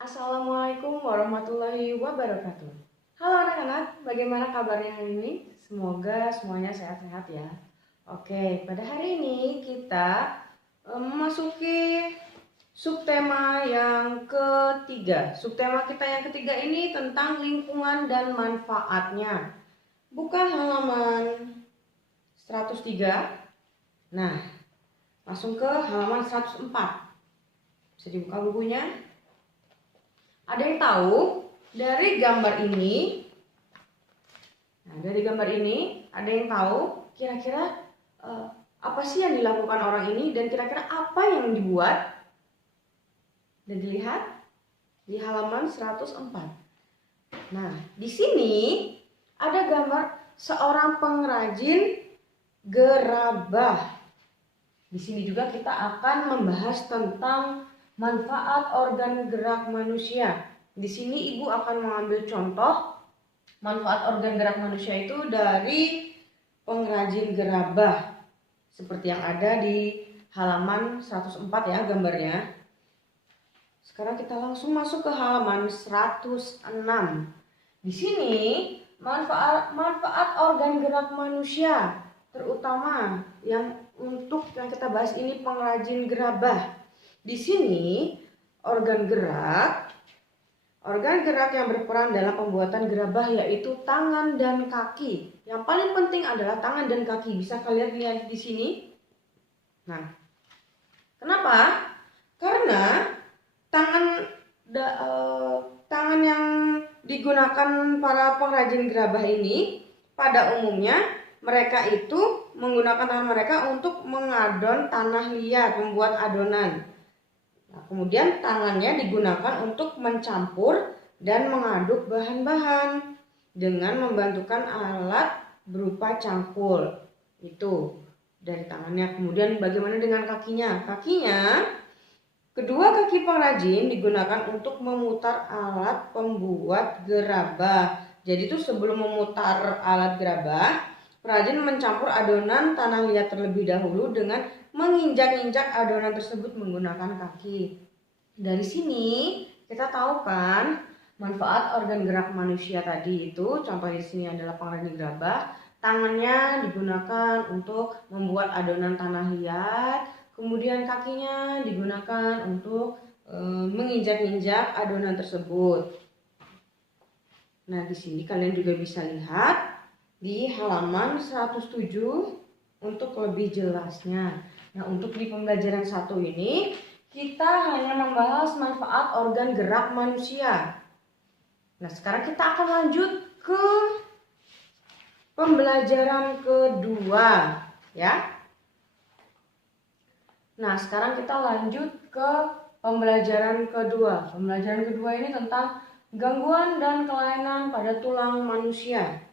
Assalamualaikum warahmatullahi wabarakatuh. Halo anak-anak, bagaimana kabarnya hari ini? Semoga semuanya sehat-sehat ya. Oke, pada hari ini kita memasuki subtema yang ketiga. Subtema kita yang ketiga ini tentang lingkungan dan manfaatnya. Buka halaman 103. Nah, langsung ke halaman 104. Bisa dibuka bukunya. Ada yang tahu dari gambar ini? Nah, dari gambar ini ada yang tahu kira-kira apa sih yang dilakukan orang ini dan kira-kira apa yang dibuat? Dan dilihat di halaman 104. Nah, di sini ada gambar seorang pengrajin gerabah. Di sini juga kita akan membahas tentang manfaat organ gerak manusia. Di sini ibu akan mengambil contoh manfaat organ gerak manusia itu dari pengrajin gerabah seperti yang ada di halaman 104 ya gambarnya. Sekarang kita langsung masuk ke halaman 106. Di sini manfaat organ gerak manusia, terutama yang kita bahas ini pengrajin gerabah. Di sini organ gerak yang berperan dalam pembuatan gerabah yaitu tangan dan kaki. Yang paling penting adalah tangan dan kaki. Bisa kalian lihat di sini. Nah, kenapa? Karena tangan yang digunakan para pengrajin gerabah ini pada umumnya mereka itu menggunakan tangan mereka untuk mengadon tanah liat, membuat adonan. Nah, kemudian tangannya digunakan untuk mencampur dan mengaduk bahan-bahan dengan membantukan alat berupa cangkul. Itu dari tangannya. Kemudian bagaimana dengan kakinya? Kedua kaki pengrajin digunakan untuk memutar alat pembuat gerabah. Jadi itu sebelum memutar alat gerabah, pengrajin mencampur adonan tanah liat terlebih dahulu dengan menginjak-injak adonan tersebut menggunakan kaki. Dari sini kita tahu kan manfaat organ gerak manusia tadi itu. Contoh di sini adalah pengrajin gerabah, tangannya digunakan untuk membuat adonan tanah liat, kemudian kakinya digunakan untuk menginjak-injak adonan tersebut. Nah, di sini kalian juga bisa lihat di halaman 107 untuk lebih jelasnya. Nah, untuk di pembelajaran 1 ini kita hanya membahas manfaat organ gerak manusia. Nah, sekarang kita akan lanjut ke pembelajaran kedua, ya. Nah, sekarang kita lanjut ke pembelajaran kedua. Pembelajaran kedua ini tentang gangguan dan kelainan pada tulang manusia.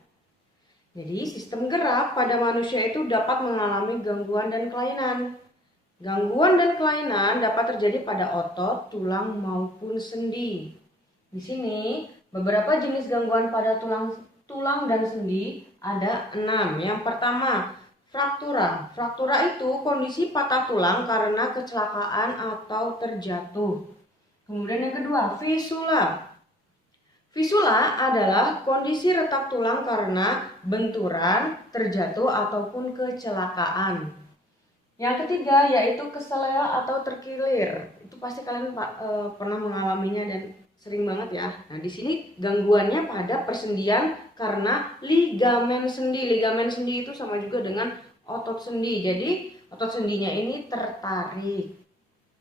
Jadi, sistem gerak pada manusia itu dapat mengalami gangguan dan kelainan. Gangguan dan kelainan dapat terjadi pada otot, tulang maupun sendi. Di sini beberapa jenis gangguan pada tulang dan sendi ada 6. Yang pertama, fraktura. Fraktura itu kondisi patah tulang karena kecelakaan atau terjatuh. Kemudian yang kedua, fisula. Fisula adalah kondisi retak tulang karena benturan, terjatuh ataupun kecelakaan. Yang ketiga yaitu keselea atau terkilir. Itu pasti kalian pernah mengalaminya dan sering banget ya. Nah, di sini gangguannya pada persendian karena ligamen sendi. Ligamen sendi itu sama juga dengan otot sendi. Jadi otot sendinya ini tertarik.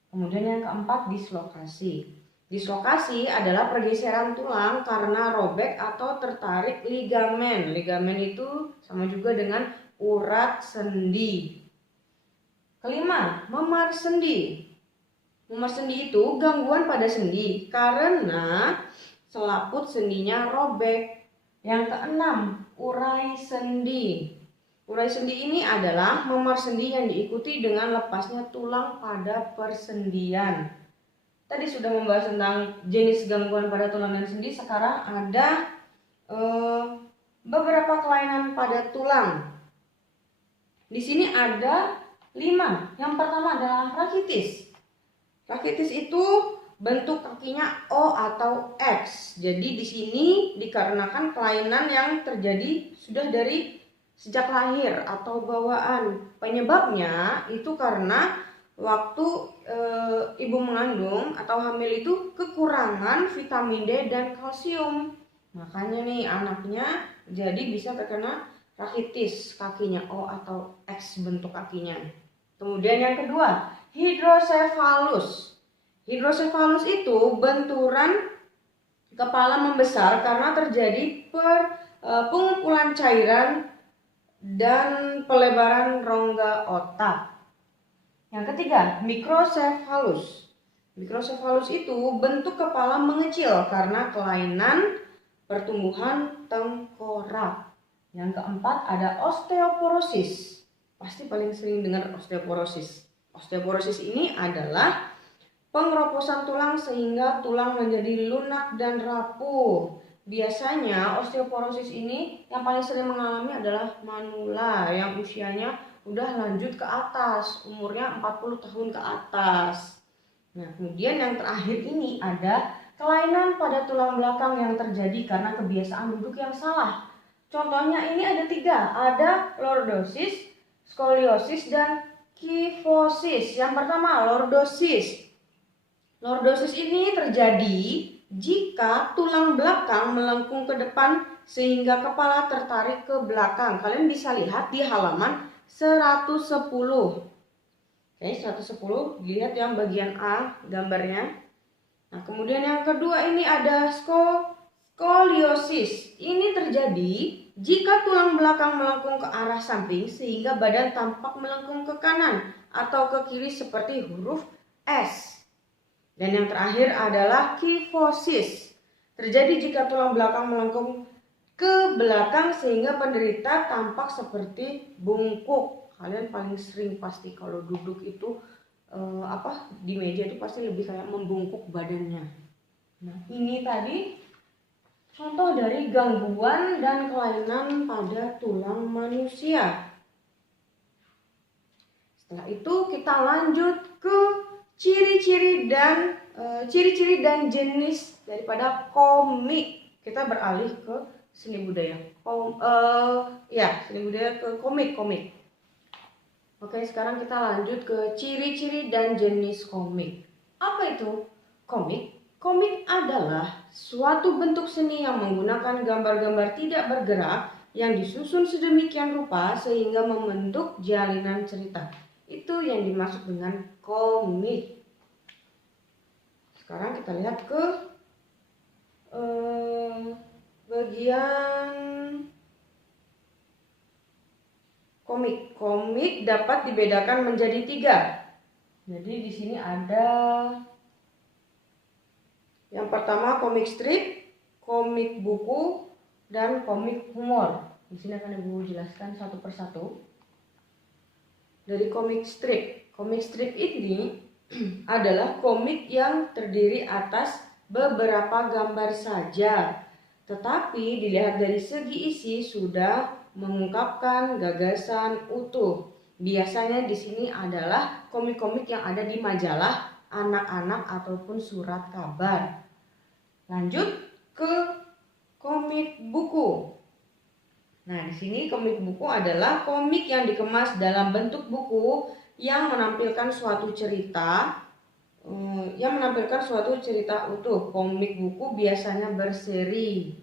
Kemudian yang keempat, dislokasi. Dislokasi adalah pergeseran tulang karena robek atau tertarik ligamen. Ligamen itu sama juga dengan urat sendi. Kelima, memar sendi. Memar sendi itu gangguan pada sendi karena selaput sendinya robek. Yang keenam, urai sendi. Urai sendi ini adalah memar sendi yang diikuti dengan lepasnya tulang pada persendian. Tadi sudah membahas tentang jenis gangguan pada tulang dan sendi. Sekarang ada beberapa kelainan pada tulang. Di sini ada 5. Yang pertama adalah rakitis. Rakitis itu bentuk kakinya O atau X. Jadi di sini dikarenakan kelainan yang terjadi sudah dari sejak lahir atau bawaan. Penyebabnya itu karena waktu ibu mengandung atau hamil itu kekurangan vitamin D dan kalsium. Makanya nih anaknya jadi bisa terkena rakitis kakinya O atau X bentuk kakinya. Kemudian yang kedua, hidrosefalus. Hidrosefalus itu benturan kepala membesar karena terjadi pengumpulan cairan dan pelebaran rongga otak. Yang ketiga, mikrosefalus. Mikrosefalus itu bentuk kepala mengecil karena kelainan pertumbuhan tengkorak. Yang keempat ada osteoporosis. Pasti paling sering dengar osteoporosis. Osteoporosis ini adalah pengeroposan tulang sehingga tulang menjadi lunak dan rapuh. Biasanya osteoporosis ini yang paling sering mengalami adalah manula yang usianya udah lanjut ke atas, umurnya 40 tahun ke atas. Nah, kemudian yang terakhir ini ada kelainan pada tulang belakang yang terjadi karena kebiasaan duduk yang salah. Contohnya ini ada 3, ada lordosis, skoliosis, dan kifosis. Yang pertama, lordosis. Lordosis ini terjadi jika tulang belakang melengkung ke depan sehingga kepala tertarik ke belakang. Kalian bisa lihat di halaman 110. Oke, 110, dilihat yang bagian A gambarnya. Nah, kemudian yang kedua ini ada skoliosis. Ini terjadi jika tulang belakang melengkung ke arah samping sehingga badan tampak melengkung ke kanan atau ke kiri seperti huruf S. Dan yang terakhir adalah kifosis. Terjadi jika tulang belakang melengkung ke belakang sehingga penderita tampak seperti bungkuk. Kalian paling sering pasti kalau duduk itu di meja itu pasti lebih kayak membungkuk badannya. Nah, ini tadi contoh dari gangguan dan kelainan pada tulang manusia. Setelah itu kita lanjut ke ciri-ciri dan jenis daripada komik. Kita beralih ke seni budaya. Seni budaya ke komik. Oke, sekarang kita lanjut ke ciri-ciri dan jenis komik. Apa itu komik? Komik adalah suatu bentuk seni yang menggunakan gambar-gambar tidak bergerak yang disusun sedemikian rupa sehingga membentuk jalinan cerita. Itu yang dimaksud dengan komik. Sekarang kita lihat ke bagian komik. Komik dapat dibedakan menjadi 3. Jadi di sini ada yang pertama komik strip, komik buku, dan komik humor. Di sini akan Ibu jelaskan satu persatu. Dari komik strip. Komik strip ini adalah komik yang terdiri atas beberapa gambar saja, tetapi dilihat dari segi isi sudah mengungkapkan gagasan utuh. Biasanya di sini adalah komik-komik yang ada di majalah anak-anak ataupun surat kabar. Lanjut ke komik buku. Nah, di sini komik buku adalah komik yang dikemas dalam bentuk buku yang menampilkan suatu cerita utuh. Komik buku biasanya berseri.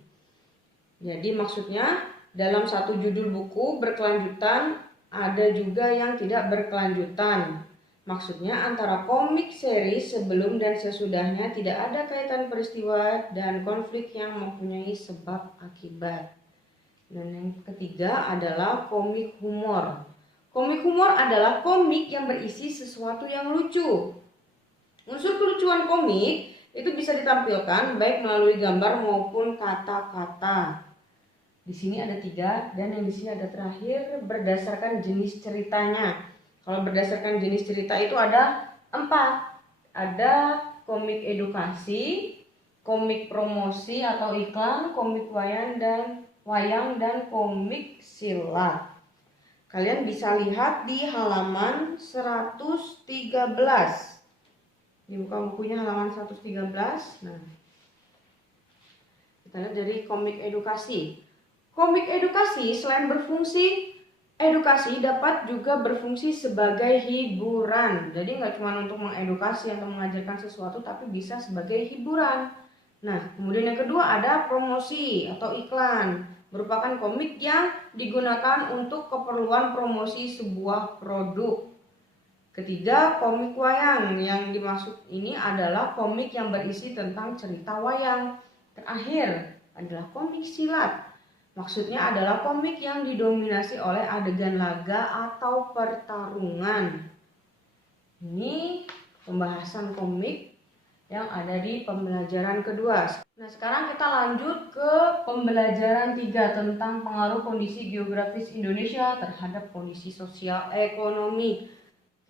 Jadi maksudnya dalam satu judul buku berkelanjutan, ada juga yang tidak berkelanjutan. Maksudnya antara komik seri sebelum dan sesudahnya tidak ada kaitan peristiwa dan konflik yang mempunyai sebab akibat. Dan yang ketiga adalah komik humor. Komik humor adalah komik yang berisi sesuatu yang lucu. Unsur kelucuan komik itu bisa ditampilkan baik melalui gambar maupun kata-kata. Di sini ada 3 dan yang di sini ada terakhir berdasarkan jenis ceritanya. Kalau berdasarkan jenis cerita itu ada 4. Ada komik edukasi, komik promosi atau iklan, komik wayang dan komik silat. Kalian bisa lihat di halaman 113. Dibuka bukunya halaman 113. Nah, kita lihat dari komik edukasi. Komik edukasi selain berfungsi edukasi dapat juga berfungsi sebagai hiburan. Jadi nggak cuma untuk mengedukasi atau mengajarkan sesuatu, tapi bisa sebagai hiburan. Nah, kemudian yang kedua ada promosi atau iklan. Merupakan komik yang digunakan untuk keperluan promosi sebuah produk. Ketiga, komik wayang. Yang dimaksud ini adalah komik yang berisi tentang cerita wayang. Terakhir adalah komik silat. Maksudnya adalah komik yang didominasi oleh adegan laga atau pertarungan. Ini pembahasan komik yang ada di pembelajaran kedua. Nah, sekarang kita lanjut ke pembelajaran 3 tentang pengaruh kondisi geografis Indonesia terhadap kondisi sosial ekonomi.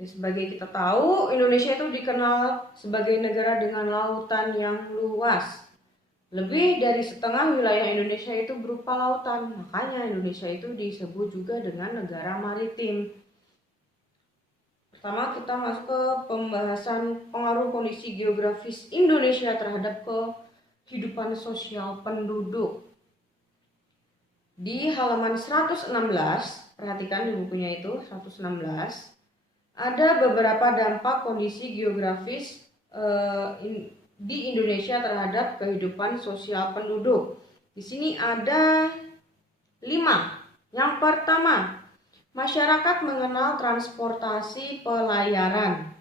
Sebagai kita tahu, Indonesia itu dikenal sebagai negara dengan lautan yang luas. Lebih dari setengah wilayah Indonesia itu berupa lautan, makanya Indonesia itu disebut juga dengan negara maritim. Pertama, kita masuk ke pembahasan pengaruh kondisi geografis Indonesia terhadap kehidupan sosial penduduk. Di halaman 116, perhatikan di bukunya itu 116, ada beberapa dampak kondisi geografis di Indonesia terhadap kehidupan sosial penduduk. Di sini ada 5. Yang pertama, masyarakat mengenal transportasi pelayaran.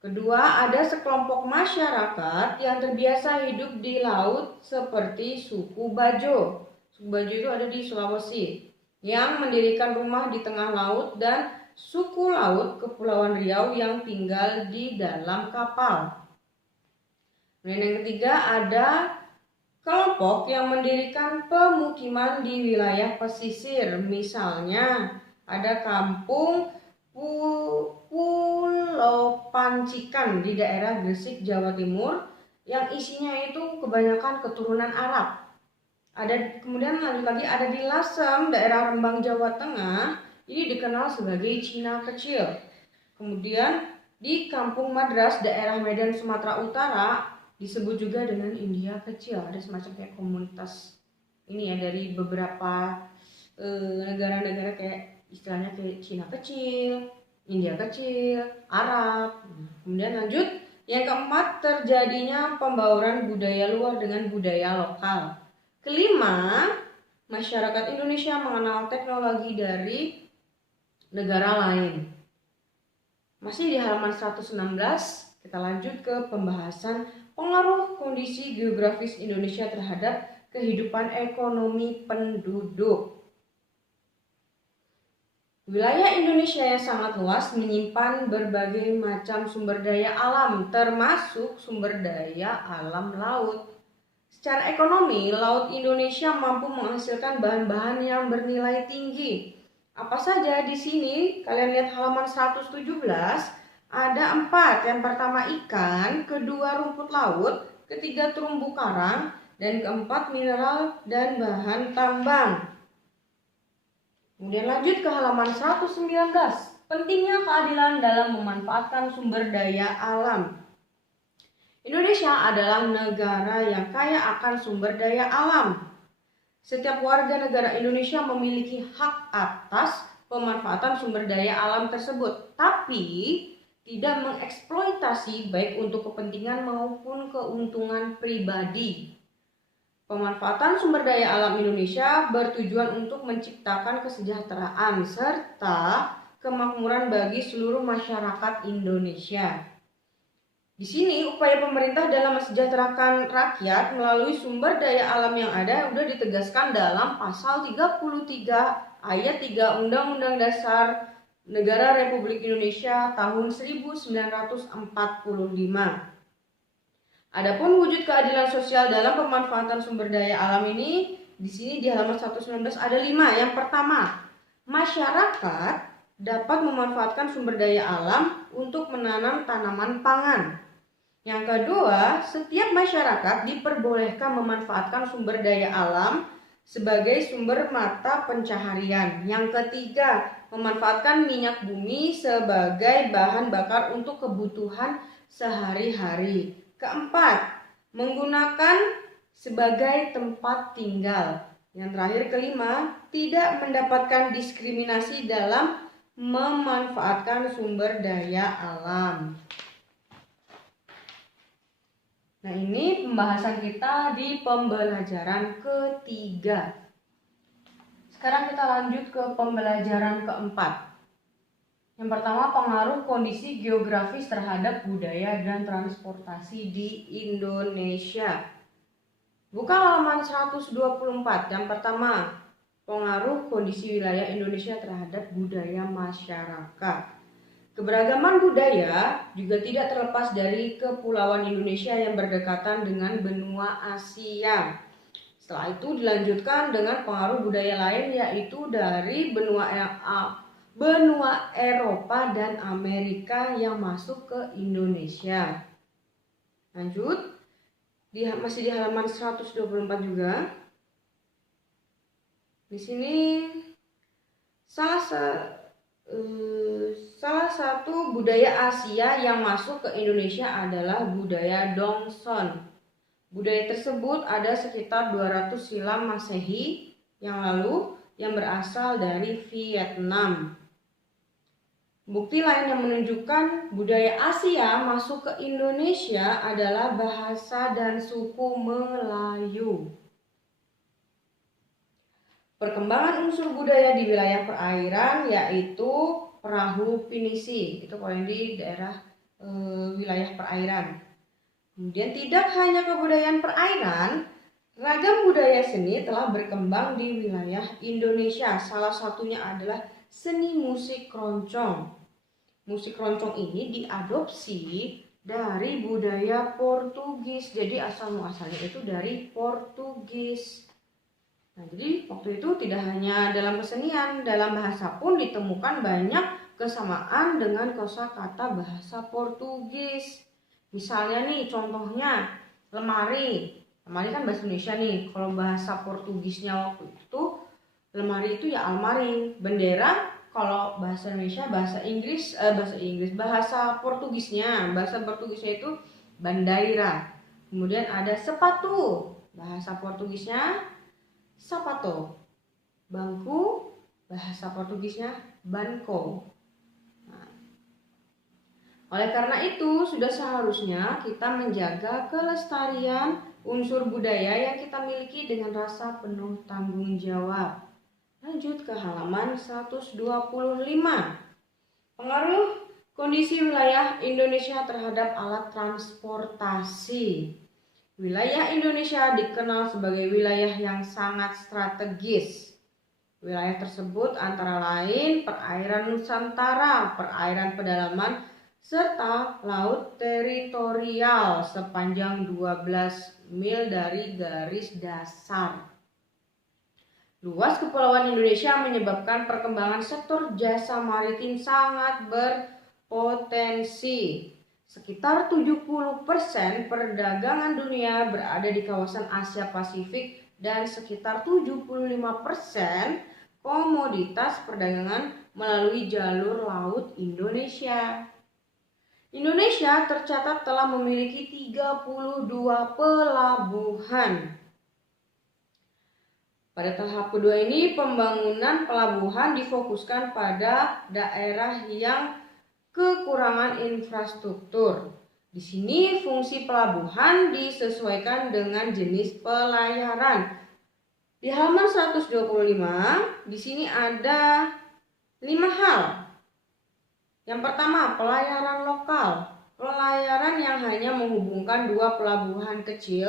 Kedua, ada sekelompok masyarakat yang terbiasa hidup di laut seperti suku Bajo. Suku Bajo itu ada di Sulawesi, yang mendirikan rumah di tengah laut, dan suku laut Kepulauan Riau yang tinggal di dalam kapal. Kemudian yang ketiga ada kelompok yang mendirikan pemukiman di wilayah pesisir. Misalnya ada kampung Pulau Pancikan di daerah Gresik, Jawa Timur, yang isinya itu kebanyakan keturunan Arab. Kemudian lanjut lagi ada di Lasem, daerah Rembang, Jawa Tengah. Ini dikenal sebagai Cina kecil. Kemudian di Kampung Madras, daerah Medan, Sumatera Utara, disebut juga dengan India kecil. Ada semacam kayak komunitas ini ya dari beberapa negara-negara kayak istilahnya kayak Cina kecil, India kecil, Arab. Kemudian lanjut, yang keempat terjadinya pembauran budaya luar dengan budaya lokal. Kelima, masyarakat Indonesia mengenal teknologi dari negara lain. Masih di halaman 116, kita lanjut ke pembahasan pengaruh kondisi geografis Indonesia terhadap kehidupan ekonomi penduduk. Wilayah Indonesia yang sangat luas menyimpan berbagai macam sumber daya alam, termasuk sumber daya alam laut. Secara ekonomi, laut Indonesia mampu menghasilkan bahan-bahan yang bernilai tinggi. Apa saja di sini? Kalian lihat halaman 117, ada 4. Yang pertama ikan, kedua rumput laut, ketiga terumbu karang, dan keempat mineral dan bahan tambang. Kemudian lanjut ke halaman 119. Pentingnya keadilan dalam memanfaatkan sumber daya alam. Indonesia adalah negara yang kaya akan sumber daya alam. Setiap warga negara Indonesia memiliki hak atas pemanfaatan sumber daya alam tersebut, tapi tidak mengeksploitasi baik untuk kepentingan maupun keuntungan pribadi. Pemanfaatan sumber daya alam Indonesia bertujuan untuk menciptakan kesejahteraan serta kemakmuran bagi seluruh masyarakat Indonesia. Di sini upaya pemerintah dalam mensejahterakan rakyat melalui sumber daya alam yang ada sudah ditegaskan dalam pasal 33 ayat 3 Undang-Undang Dasar Negara Republik Indonesia tahun 1945. Adapun wujud keadilan sosial dalam pemanfaatan sumber daya alam ini di sini di halaman 119 ada 5. Yang pertama, masyarakat dapat memanfaatkan sumber daya alam untuk menanam tanaman pangan. Yang kedua, setiap masyarakat diperbolehkan memanfaatkan sumber daya alam sebagai sumber mata pencaharian. Yang ketiga, memanfaatkan minyak bumi sebagai bahan bakar untuk kebutuhan sehari-hari. Keempat, menggunakan sebagai tempat tinggal. Yang terakhir, kelima, tidak mendapatkan diskriminasi dalam memanfaatkan sumber daya alam. Nah, ini pembahasan kita di pembelajaran ketiga. Sekarang kita lanjut ke pembelajaran keempat. Yang pertama, pengaruh kondisi geografis terhadap budaya dan transportasi di Indonesia. Buka halaman 124. Yang pertama, pengaruh kondisi wilayah Indonesia terhadap budaya masyarakat. Keberagaman budaya juga tidak terlepas dari kepulauan Indonesia yang berdekatan dengan benua Asia. Setelah itu dilanjutkan dengan pengaruh budaya lain, yaitu dari benua Eropa dan Amerika yang masuk ke Indonesia. Lanjut, masih di halaman 124 juga. Di sini salah satu budaya Asia yang masuk ke Indonesia adalah budaya Dongson. Budaya tersebut ada sekitar 200 silam Masehi yang lalu yang berasal dari Vietnam. Bukti lain yang menunjukkan budaya Asia masuk ke Indonesia adalah bahasa dan suku Melayu. Perkembangan unsur budaya di wilayah perairan yaitu perahu pinisi, itu kalau yang di daerah wilayah perairan. Kemudian tidak hanya kebudayaan perairan, ragam budaya seni telah berkembang di wilayah Indonesia. Salah satunya adalah seni musik keroncong. Musik keroncong ini diadopsi dari budaya Portugis, jadi asal-muasalnya itu dari Portugis. Nah, jadi waktu itu tidak hanya dalam kesenian, dalam bahasa pun ditemukan banyak kesamaan dengan kosakata bahasa Portugis. Misalnya nih, contohnya lemari. Lemari kan bahasa Indonesia nih. Kalau bahasa Portugisnya waktu itu, lemari itu ya almari. Bendera, kalau bahasa Indonesia, bahasa Portugisnya itu bandeira. Kemudian ada sepatu, bahasa Portugisnya sapato. Bangku, bahasa Portugisnya banco. Nah, oleh karena itu, sudah seharusnya kita menjaga kelestarian unsur budaya yang kita miliki dengan rasa penuh tanggung jawab. Lanjut ke halaman 125. Pengaruh kondisi wilayah Indonesia terhadap alat transportasi. Wilayah Indonesia dikenal sebagai wilayah yang sangat strategis. Wilayah tersebut antara lain perairan Nusantara, perairan pedalaman, serta laut teritorial sepanjang 12 mil dari garis dasar. Luas kepulauan Indonesia menyebabkan perkembangan sektor jasa maritim sangat berpotensi. Sekitar 70% perdagangan dunia berada di kawasan Asia Pasifik dan sekitar 75% komoditas perdagangan melalui jalur laut Indonesia. Indonesia tercatat telah memiliki 32 pelabuhan. Pada tahap kedua ini, pembangunan pelabuhan difokuskan pada daerah yang kekurangan infrastruktur. Di sini fungsi pelabuhan disesuaikan dengan jenis pelayaran. Di halaman 125, di sini ada 5 hal. Yang pertama, pelayaran lokal. Pelayaran yang hanya menghubungkan 2 pelabuhan kecil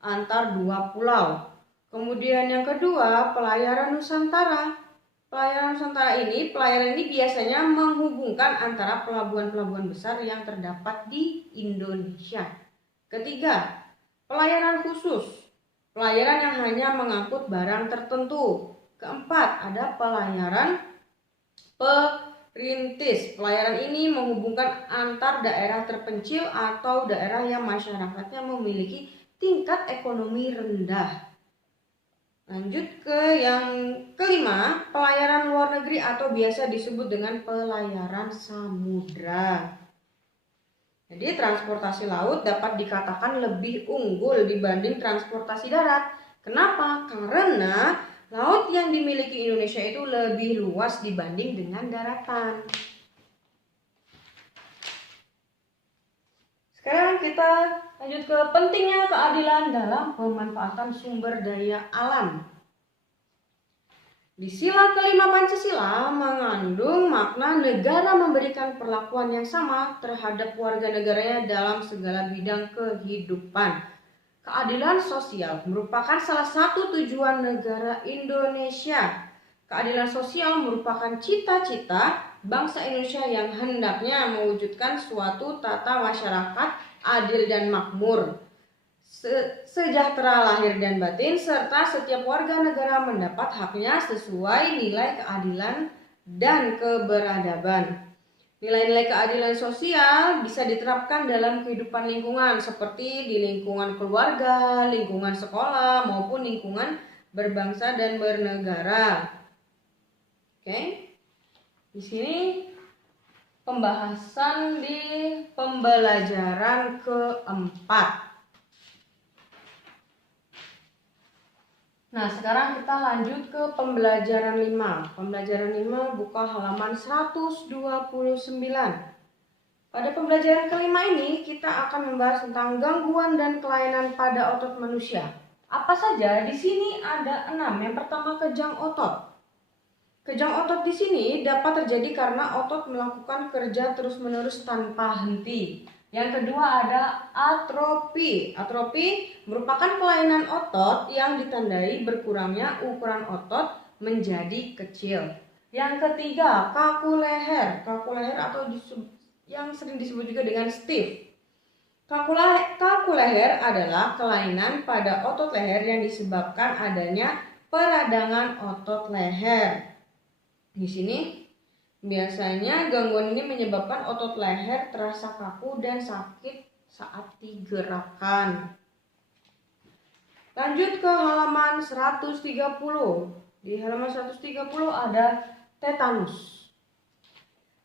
antar 2 pulau. Kemudian yang kedua, pelayaran Nusantara. Pelayaran ini biasanya menghubungkan antara pelabuhan-pelabuhan besar yang terdapat di Indonesia. Ketiga, pelayaran khusus. Pelayaran yang hanya mengangkut barang tertentu. Keempat, ada pelayaran perintis. Pelayaran ini menghubungkan antar daerah terpencil atau daerah yang masyarakatnya memiliki tingkat ekonomi rendah. Lanjut ke yang kelima, pelayaran luar negeri atau biasa disebut dengan pelayaran samudra. Jadi transportasi laut dapat dikatakan lebih unggul dibanding transportasi darat. Kenapa? Karena laut yang dimiliki Indonesia itu lebih luas dibanding dengan daratan. Sekarang kita lanjut ke pentingnya keadilan dalam pemanfaatan sumber daya alam. Di sila kelima Pancasila mengandung makna negara memberikan perlakuan yang sama terhadap warga negaranya dalam segala bidang kehidupan. Keadilan sosial merupakan salah satu tujuan negara Indonesia. Keadilan sosial merupakan cita-cita bangsa Indonesia yang hendaknya mewujudkan suatu tata masyarakat adil dan makmur, sejahtera lahir dan batin, serta setiap warga negara mendapat haknya sesuai nilai keadilan dan keberadaban. Nilai-nilai keadilan sosial bisa diterapkan dalam kehidupan lingkungan seperti di lingkungan keluarga, lingkungan sekolah, maupun lingkungan berbangsa dan bernegara. Oke. Di sini pembahasan di pembelajaran keempat. Nah, sekarang kita lanjut ke pembelajaran 5. Pembelajaran 5 buka halaman 129. Pada pembelajaran kelima ini kita akan membahas tentang gangguan dan kelainan pada otot manusia. Apa saja? Di sini ada 6. Yang pertama, kejang otot. Kejang otot di sini dapat terjadi karena otot melakukan kerja terus-menerus tanpa henti. Yang kedua ada atrofi. Atrofi merupakan kelainan otot yang ditandai berkurangnya ukuran otot menjadi kecil. Yang ketiga, kaku leher. Kaku leher atau yang sering disebut juga dengan stiff. Kaku leher adalah kelainan pada otot leher yang disebabkan adanya peradangan otot leher. Di sini biasanya gangguan ini menyebabkan otot leher terasa kaku dan sakit saat digerakkan. Lanjut ke halaman 130. Di halaman 130 ada tetanus.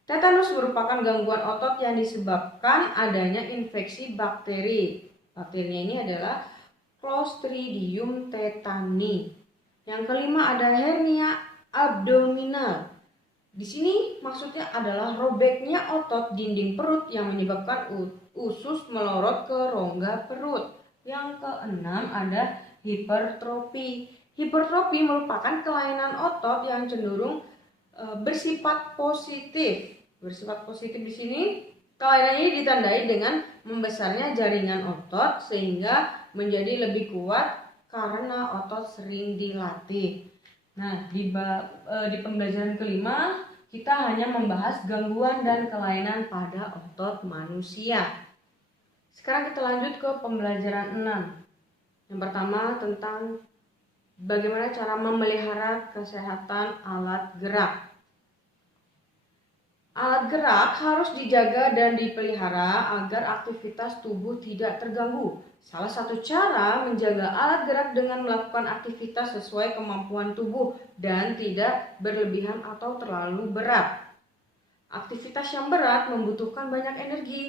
Tetanus merupakan gangguan otot yang disebabkan adanya infeksi bakteri. Bakterinya ini adalah Clostridium tetani. Yang kelima ada hernia abdominal. Di sini maksudnya adalah robeknya otot dinding perut yang menyebabkan usus melorot ke rongga perut. Yang keenam ada hipertrofi. Hipertrofi merupakan kelainan otot yang cenderung bersifat positif. Bersifat positif di sini kelainan ini ditandai dengan membesarnya jaringan otot sehingga menjadi lebih kuat karena otot sering dilatih. Nah, di pembelajaran kelima kita hanya membahas gangguan dan kelainan pada otot manusia. Sekarang kita lanjut ke pembelajaran 6. Yang pertama tentang bagaimana cara memelihara kesehatan alat gerak. Alat gerak harus dijaga dan dipelihara agar aktivitas tubuh tidak terganggu. Salah satu cara menjaga alat gerak dengan melakukan aktivitas sesuai kemampuan tubuh dan tidak berlebihan atau terlalu berat. Aktivitas yang berat membutuhkan banyak energi.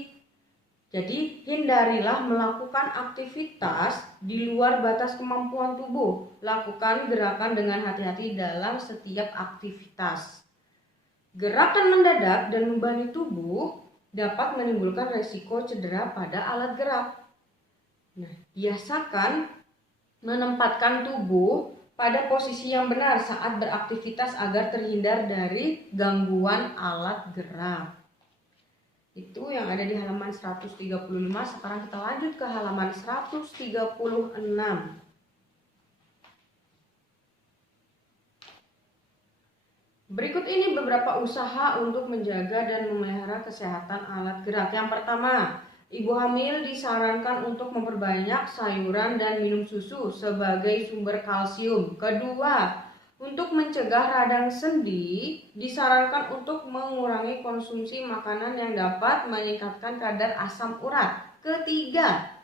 Jadi, hindarilah melakukan aktivitas di luar batas kemampuan tubuh. Lakukan gerakan dengan hati-hati dalam setiap aktivitas. Gerakan mendadak dan membebani tubuh dapat menimbulkan resiko cedera pada alat gerak. Nah, biasakan menempatkan tubuh pada posisi yang benar saat beraktivitas agar terhindar dari gangguan alat gerak. Itu yang ada di halaman 135. Sekarang kita lanjut ke halaman 136. Berikut ini beberapa usaha untuk menjaga dan memelihara kesehatan alat gerak. Yang pertama, ibu hamil disarankan untuk memperbanyak sayuran dan minum susu sebagai sumber kalsium. Kedua, untuk mencegah radang sendi, disarankan untuk mengurangi konsumsi makanan yang dapat meningkatkan kadar asam urat. Ketiga,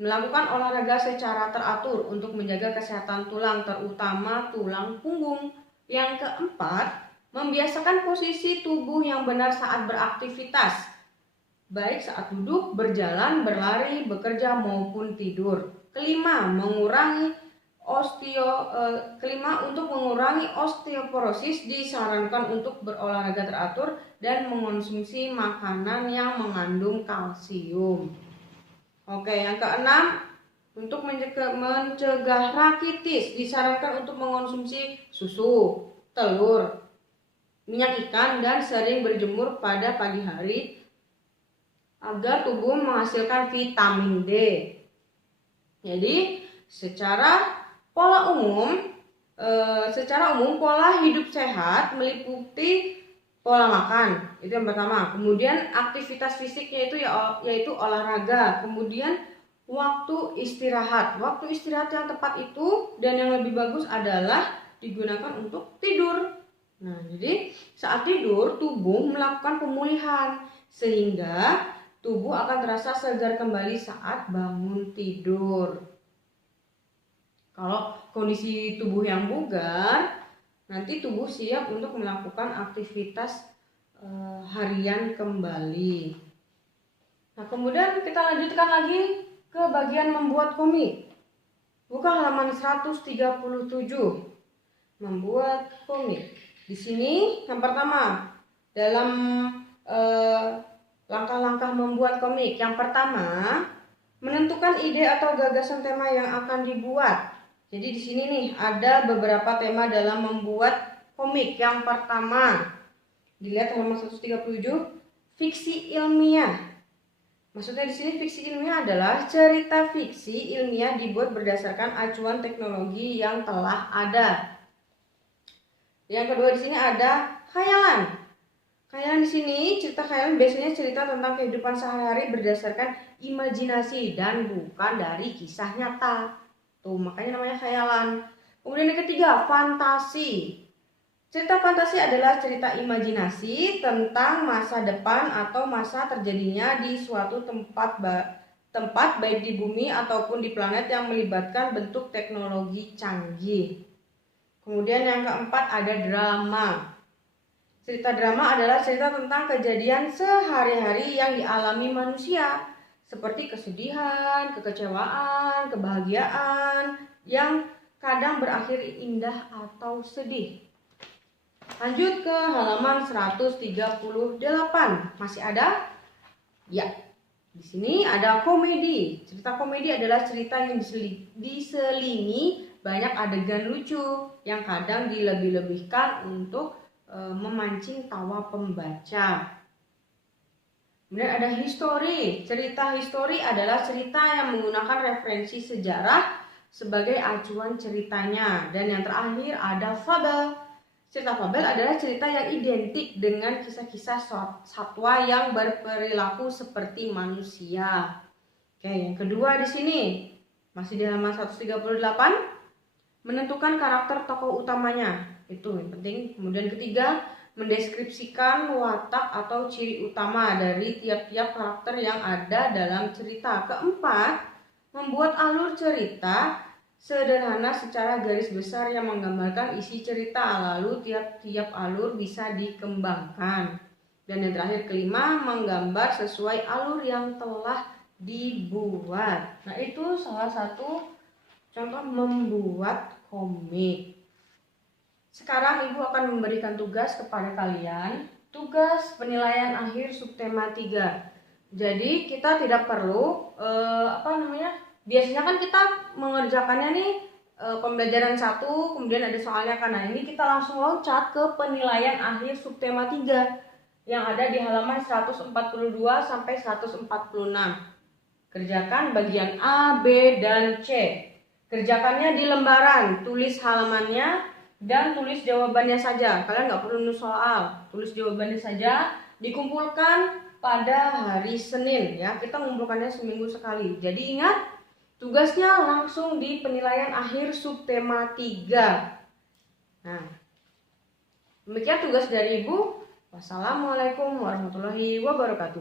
melakukan olahraga secara teratur untuk menjaga kesehatan tulang, terutama tulang punggung. Yang keempat, membiasakan posisi tubuh yang benar saat beraktivitas. baik saat duduk, berjalan, berlari, bekerja maupun tidur. Kelima, untuk mengurangi osteoporosis disarankan untuk berolahraga teratur dan mengonsumsi makanan yang mengandung kalsium. Oke, yang keenam, untuk mencegah rakitis disarankan untuk mengonsumsi susu, telur, minyak ikan, dan sering berjemur pada pagi hari agar tubuh menghasilkan vitamin D. Jadi, secara umum pola hidup sehat meliputi pola makan, itu yang pertama. Kemudian aktivitas fisiknya yaitu olahraga. Kemudian waktu istirahat. Waktu istirahat yang tepat itu dan yang lebih bagus adalah digunakan untuk tidur. Nah, jadi saat tidur tubuh melakukan pemulihan sehingga tubuh akan terasa segar kembali saat bangun tidur. Kalau kondisi tubuh yang bugar, nanti tubuh siap untuk melakukan aktivitas harian kembali. Nah, kemudian kita lanjutkan lagi ke bagian membuat komik. Buka halaman 137. Membuat komik. Di sini yang pertama, dalam langkah-langkah membuat komik. Yang pertama, menentukan ide atau gagasan tema yang akan dibuat. Jadi di sini nih ada beberapa tema dalam membuat komik. Yang pertama, dilihat halaman 137, fiksi ilmiah. Maksudnya di sini fiksi ilmiah adalah cerita fiksi ilmiah dibuat berdasarkan acuan teknologi yang telah ada. Yang kedua di sini ada khayalan. Khayalan di sini, cerita khayalan biasanya cerita tentang kehidupan sehari-hari berdasarkan imajinasi dan bukan dari kisah nyata. Tuh, makanya namanya khayalan. Kemudian yang ketiga, fantasi. Cerita fantasi adalah cerita imajinasi tentang masa depan atau masa terjadinya di suatu tempat baik di bumi ataupun di planet yang melibatkan bentuk teknologi canggih. Kemudian yang keempat ada drama. Cerita drama adalah cerita tentang kejadian sehari-hari yang dialami manusia, seperti kesedihan, kekecewaan, kebahagiaan yang kadang berakhir indah atau sedih. Lanjut ke halaman 138. Masih ada? Ya. Di sini ada komedi. Cerita komedi adalah cerita yang diselingi banyak adegan lucu yang kadang dilebih-lebihkan untuk memancing tawa pembaca. Kemudian ada histori. Cerita histori adalah cerita yang menggunakan referensi sejarah sebagai acuan ceritanya. Dan yang terakhir ada fabel. Cerita fabel adalah cerita yang identik dengan kisah-kisah satwa yang berperilaku seperti manusia. Oke, yang kedua di sini masih di halaman 138, menentukan karakter tokoh utamanya. Itu yang penting. Kemudian ketiga, mendeskripsikan watak atau ciri utama dari tiap-tiap karakter yang ada dalam cerita. Keempat, membuat alur cerita sederhana secara garis besar yang menggambarkan isi cerita, lalu tiap-tiap alur bisa dikembangkan. Dan yang terakhir kelima, menggambar sesuai alur yang telah dibuat. Nah, itu salah satu contoh membuat komik. Sekarang Ibu akan memberikan tugas kepada kalian, tugas penilaian akhir subtema 3. Jadi kita tidak perlu biasanya kan kita mengerjakannya nih pembelajaran 1, kemudian ada soalnya kan. Nah, ini kita langsung loncat ke penilaian akhir subtema 3 yang ada di halaman 142 sampai 146. Kerjakan bagian A, B, dan C. Kerjakannya di lembaran, tulis halamannya dan tulis jawabannya saja. Kalian nggak perlu nulis soal, tulis jawabannya saja. Dikumpulkan pada hari Senin ya. Kita mengumpulkannya seminggu sekali. Jadi ingat, tugasnya langsung di penilaian akhir subtema 3. Nah, demikian tugas dari Ibu. Wassalamualaikum warahmatullahi wabarakatuh.